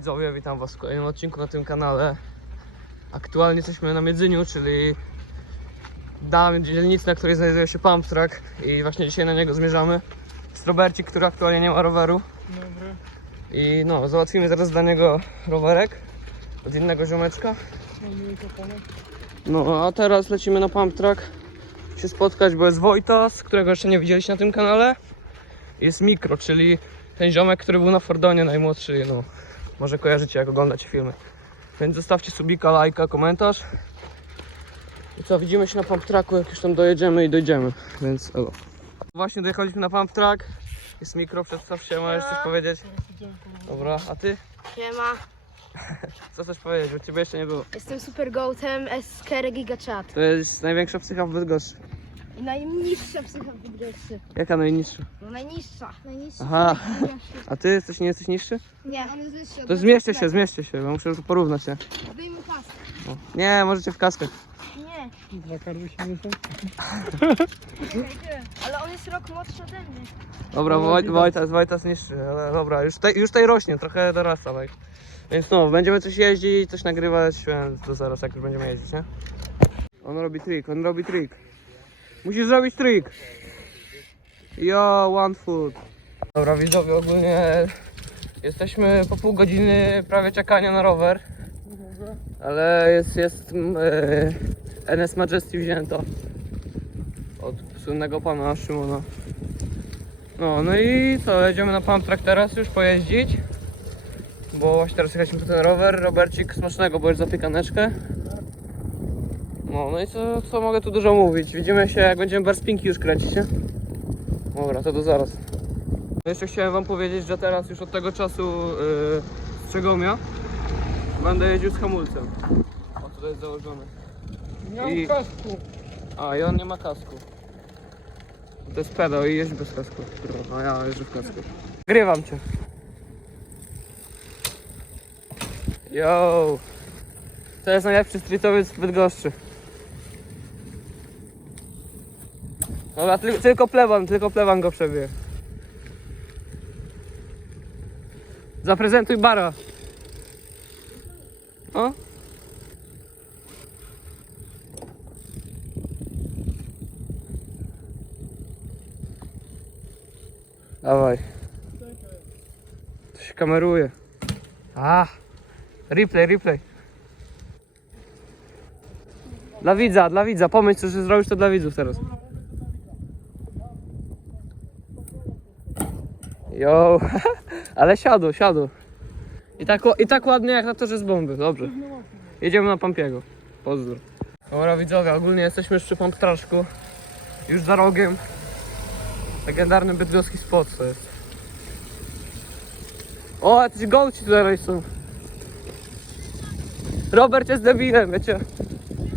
Widzowie, witam was w kolejnym odcinku na tym kanale. Aktualnie jesteśmy na Miedzyniu, czyli dam dzielnicy, na której znajduje się pump track i właśnie dzisiaj na niego zmierzamy. Jest Robercik, który aktualnie nie ma roweru Dobry. i no, załatwimy zaraz dla niego rowerek od innego ziomeczka. No, a teraz lecimy na pump track się spotkać, bo jest Wojtas, którego jeszcze nie widzieliście na tym kanale. Jest Mikro, czyli ten ziomek, który był na Fordonie najmłodszy, no, może kojarzycie jak oglądacie filmy. Więc zostawcie subika, lajka, komentarz. I co, widzimy się na pump tracku, jak już tam dojedziemy i dojdziemy, więc elo. Właśnie dojechaliśmy na pump track. Jest Mikro, przedstaw się, możesz coś powiedzieć? Dobra, a ty? Siema, Co chcesz powiedzieć, bo ciebie jeszcze nie było. jestem Super Goatem SK Giga Chat. To jest największa psycha w Bydgoszczy. I najniższa psycha w Bydgoszczy. Jaka najniższa? No najniższa. Najniższa. Aha, a ty jesteś, nie jesteś niższy? Nie, on jest wyższy. To zmierzcie się, zmierzcie się, bo muszę to porównać się. Pas. O. Nie, możecie w kaskach. Nie, Dwa karły się nie są. ale on jest rok młodszy ode mnie. Dobra, No, Woj- widać. Wojtas, Wojtas niższy, ale dobra, już tutaj, już tutaj rośnie, trochę dorasta, tak. Więc no, będziemy coś jeździć, coś nagrywać, więc to zaraz jak już będziemy jeździć, nie? On robi trik, on robi trik. Musisz zrobić trik. Yo, one foot. Dobra, widzowie, ogólnie jesteśmy po pół godziny prawie czekania na rower. Ale jest, jest mm, e, NS Majesty wzięto od słynnego pana Szymona. No, no i co, jedziemy na pump track teraz już pojeździć. Bo właśnie teraz jechaliśmy po ten rower. Robercik smacznego, bo już zapiekaneczkę. No, no i co, co mogę tu dużo mówić? Widzimy się jak będziemy barspinki już kręcić, nie? Dobra, to do zaraz. No jeszcze chciałem wam powiedzieć, że teraz już od tego czasu yy, z Strzegomia będę jeździł z hamulcem. O, tutaj jest założone. Nie mam I- kasku. A, i on nie ma kasku. To jest pedał i jeździ bez kasku. A ja jeżdżę w kasku. Grywam cię. Yo! To jest najlepszy streetowiec w Bydgoszczy. Dobra, ty, tylko plewan, tylko plewan go przebije. Zaprezentuj bara. O? Dawaj. To się kameruje. A, replay, replay. Dla widza, dla widza. Pomyśl, co zrobisz to dla widzów teraz. Jo, ale siadło, siadło. I tak, I tak ładnie jak na torze z bomby, dobrze. Jedziemy na Pampiego. Pozdro. Dobra widzowie, ogólnie jesteśmy już przy Pamptraszku. Już za rogiem. Legendarny bydgoski spot to jest. O, jacyś gołci tutaj są. Robert jest debilem, wiecie.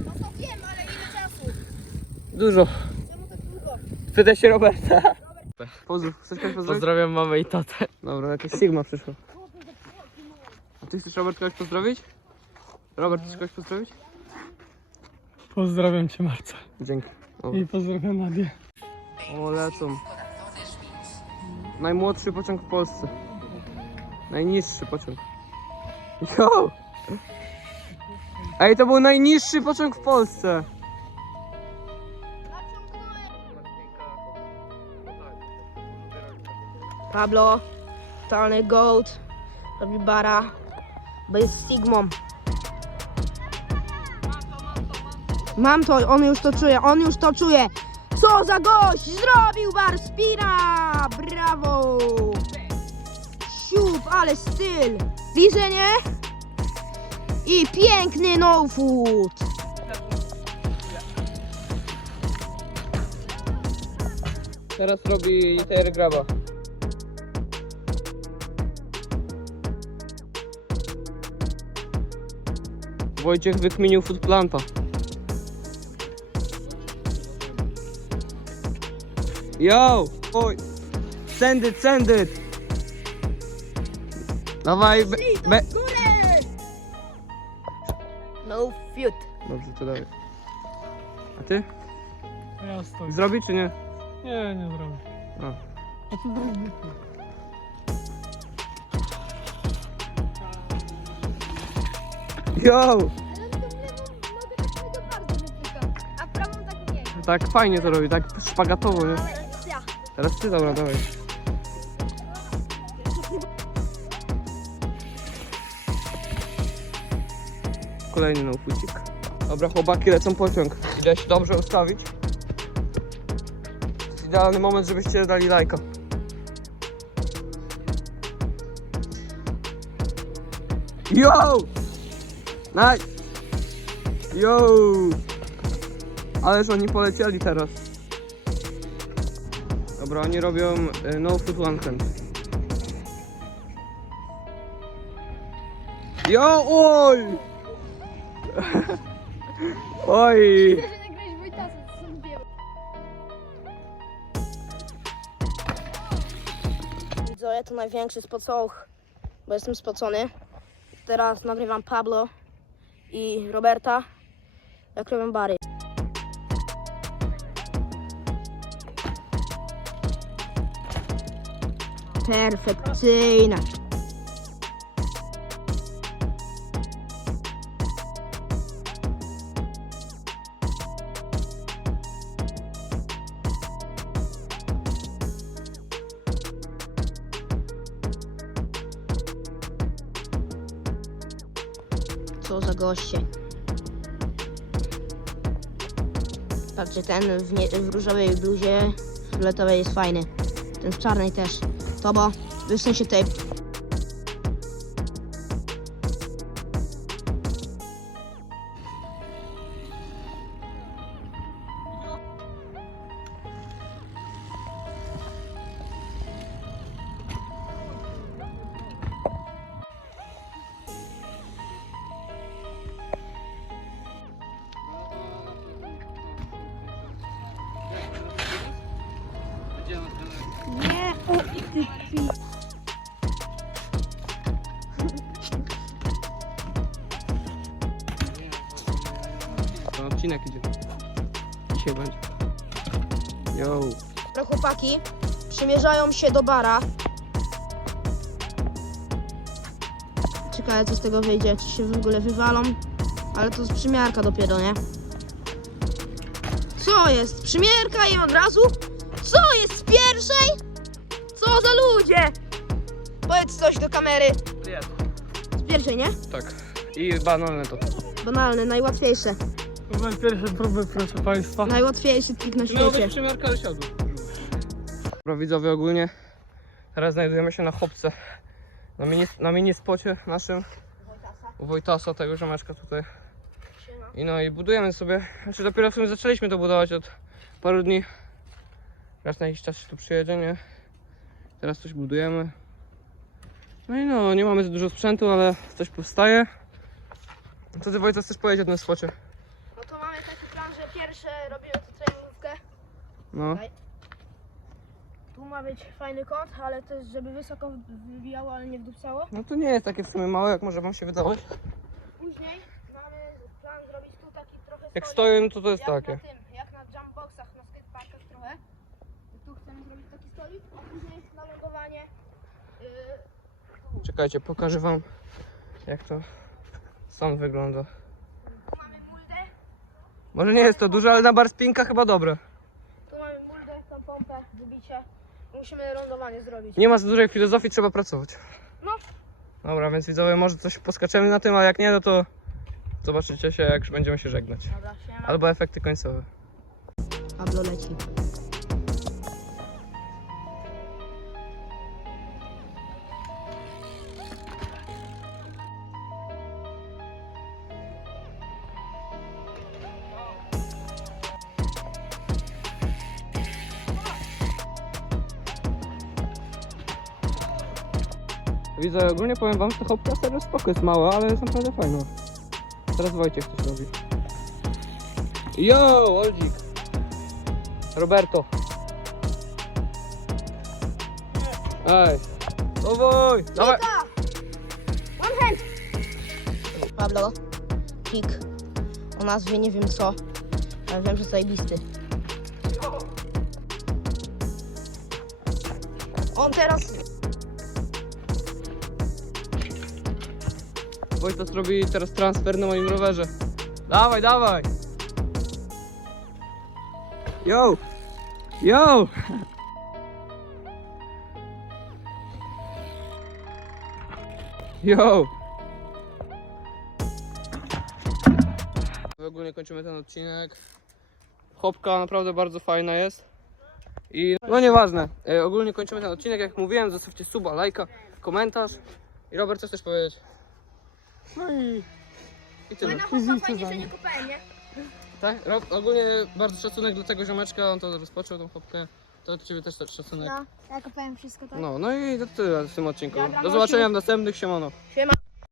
No to wiem, ale ile czasu? Dużo. Czemu tak długo? Pytaj się Roberta. Pozdrów, chcesz kogoś pozdrowić? Pozdrawiam mamę i tatę. Dobra, jakieś Sigma przyszło. A ty chcesz Robert kogoś pozdrowić? Robert, chcesz kogoś pozdrowić? Pozdrawiam cię Marca. Dzięki. Dobra. I pozdrawiam Nadię. O, lecą. Najmłodszy pociąg w Polsce. Najniższy pociąg. Jo! Ej, to był najniższy pociąg w Polsce. Pablo, totalny goat, robi bara, bo jest Sigmą. Mam to, on już to czuje, on już to czuje. Co za gość! Zrobił bar spina! Brawo! Siup, ale styl! Zbliżenie i piękny no foot. Teraz robi Taylor Graba. Wojciech wykminił food planta. Yo! Oj! Send it, send it! Dawaj, be, be. No foot. Dobrze, to dawaj. A ty? Ja stoję. Zrobi czy nie? Nie, nie zrobię. A. wytyka, a prawą tak nie. Tak fajnie to robi, tak szpagatowo, nie? Ale ja. Teraz ty, dobra, dawaj. Kolejny naufucik. Dobra, chłopaki lecą pociąg. Idę się dobrze ustawić. To jest idealny moment, żebyście dali lajka. Yo! Nice! Yo! Ależ oni polecieli teraz. Dobra, oni robią y, no foot one hand. Jo, oj! oj! Nagrałeś Wojtasa, co są białe. Widzowie, to największy spococh, bo jestem spocony. Teraz nagrywam Pablo i Roberta, jak robią bary. Perfekcyjna. Co za goście. Patrzcie, ten w, nie, w różowej bluzie fioletowej jest fajny. Ten w czarnej też. To bo, wysuń się tape. To odcinek idzie. Dzisiaj będzie. Yo. Dobra, chłopaki przymierzają się do bara. Ciekawe co z tego wyjdzie, czy się w ogóle wywalą. Ale to jest przymiarka dopiero, nie? Co jest? Przymiarka i od razu? Co jest z pierwszej? Co za ludzie? Powiedz coś do kamery. Jest. Z pierwszej, nie? Tak. I banalne to. Banalne, najłatwiejsze. To były pierwsze próby, proszę państwa. Najłatwiejszy trik na Miało być świecie. przymiarka, ale siadło. Dobra, widzowie ogólnie. Teraz znajdujemy się na chopce. Na mini, na mini spocie naszym. U Wojtasa, tego ziomeczka tutaj. I no i budujemy sobie. Znaczy dopiero w sumie zaczęliśmy to budować od paru dni. Raz na jakiś czas się tu przyjedzie, nie? Teraz coś budujemy. No i no, nie mamy za dużo sprzętu, ale coś powstaje. Co ty Wojtas chcesz powiedzieć o tym spocie? No to mamy taki plan, że pierwsze robimy tu treningówkę. No. Tu ma być fajny kąt, ale też żeby wysoko wybijało, ale nie wdupcało. No to nie jest takie w sumie małe, jak może wam się wydawać. Później mamy plan zrobić tu taki trochę Jak stolik, stoję, no to to jest jak takie. na tym, jak na jumpboxach, na skateparkach trochę. Tu chcemy zrobić taki stolik, a później Czekajcie, pokażę wam jak to stąd wygląda. tu mamy muldę, Może nie jest to duże, ale na bar spinka chyba dobre. tu mamy muldę, tą pompę, wybicie. Musimy lądowanie zrobić. Nie ma za dużej filozofii, trzeba pracować. No. Dobra, więc widzowie, może coś poskaczemy na tym, a jak nie, no to zobaczycie się, jak już będziemy się żegnać. Dobra, siema. Albo efekty końcowe. Pablo leci. Widzę, ogólnie powiem wam, że ta hopka serio spoko jest mała, ale jest naprawdę fajna. Teraz Wojciech coś robi. Yo, Oldzik! Roberto! Ej! Dawaj! Dawaj! One hand! Pablo, kick o nazwie nie wiem co, ale wiem, że zajebisty. On teraz Wojtas robi teraz transfer na moim rowerze. Dawaj, dawaj! Yo! Yo! Yo! Ogólnie kończymy ten odcinek. Hopka naprawdę bardzo fajna jest. I no nieważne. E, ogólnie kończymy ten odcinek. Jak mówiłem, zostawcie suba, lajka, komentarz. I Robert, coś też powiedzieć. No i I tyle. fajnie, że nie kupałem, nie? Tak? Rob, ogólnie bardzo szacunek dla tego ziomeczka, on to rozpoczął tą hopkę. To do ciebie też szacunek. No, ja kupałem wszystko, tak? No, no i to tyle w tym odcinku. Do zobaczenia w następnych, siemano. Siema.